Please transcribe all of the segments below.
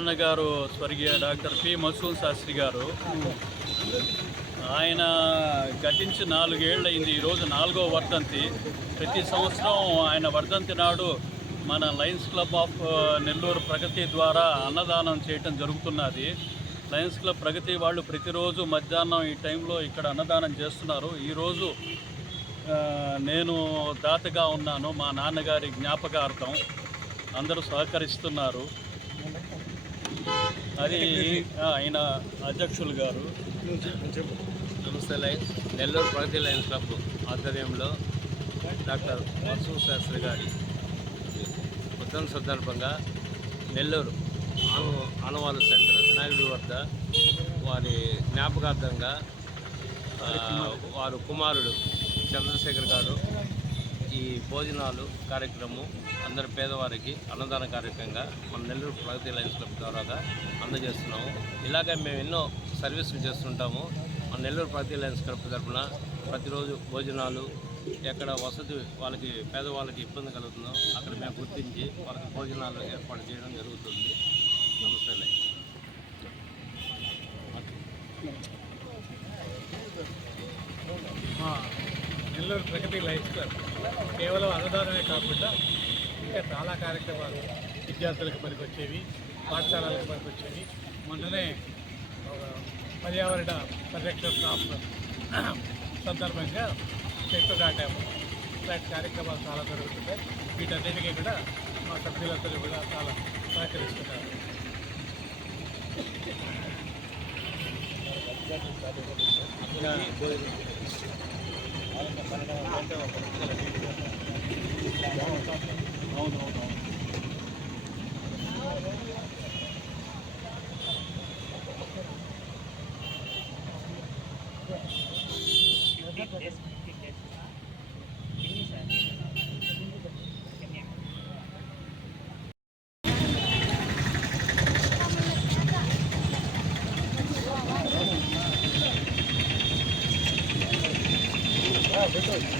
నాన్నగారు స్వర్గీయ doctor P. Mason Sastry గారు. ఆయన గతించి నాలుగేళ్ళయింది ఈరోజు నాలుగో వర్ధంతి. ప్రతి సంవత్సరం ఆయన వర్ధంతి నాడు మన lions club of Nellore Pragati ద్వారా అన్నదానం చేయటం జరుగుతున్నది. లయన్స్ క్లబ్ ప్రగతి వాళ్ళు ప్రతిరోజు మధ్యాహ్నం ఈ టైంలో ఇక్కడ అన్నదానం చేస్తున్నారు. ఈరోజు నేను దాతగా ఉన్నాను. మా నాన్నగారి జ్ఞాపకార్థం అందరూ సహకరిస్తున్నారు. అది ఆయన అధ్యక్షులు గారు. నమస్తే line. Nellore Pragati lions club ఆధ్వర్యంలో డాక్టర్ వసు శాస్త్రి గారి ఉద్యమ సందర్భంగా నెల్లూరు అను ఆనవాళ్ళు సెంటర్ వినాయకుడి వద్ద వారి జ్ఞాపకార్థంగా వారు కుమారుడు చంద్రశేఖర్ గారు ఈ భోజనాలు కార్యక్రమం అందరి పేదవారికి అన్నదాన కార్యక్రమంగా మన నెల్లూరు ప్రగతి లయన్స్ క్లబ్ ద్వారా అందజేస్తున్నాము. ఇలాగే మేము ఎన్నో సర్వీసులు చేస్తుంటాము. మన నెల్లూరు ప్రగతి లయన్స్ క్లబ్ తరఫున ప్రతిరోజు భోజనాలు ఎక్కడ వసతి వాళ్ళకి పేదవాళ్ళకి ఇబ్బంది కలుగుతుందో అక్కడ మేము గుర్తించి వాళ్ళకి భోజనాలు ఏర్పాటు చేయడం జరుగుతుంది. నమస్తే line Nellore Pragati life club. కేవలం అన్నదానమే కాకుండా ఇంకా చాలా కార్యక్రమాలు విద్యార్థులకు పనికొచ్చేవి పాఠశాలలకు పనికొచ్చేవి. మొన్ననే ఒక పర్యావరణ పరిరక్షణ సందర్భంగా చెట్టు దాటాము ఇలాంటి కార్యక్రమాలు చాలా జరుగుతున్నాయి. వీటన్నిటికీ కూడా మా సభ్యులందరూ కూడా చాలా సహకరిస్తున్నారు. Gracias.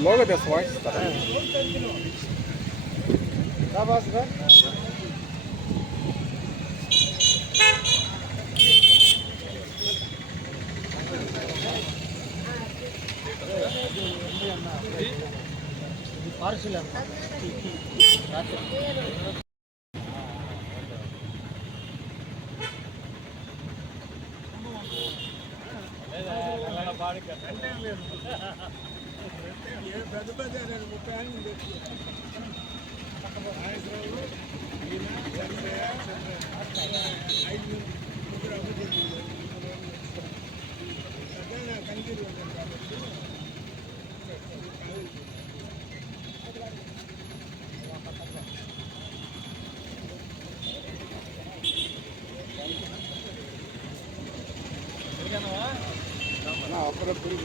Logo das white tá Tá basta, né? Parcel logo తెస్తా অপরাধ করি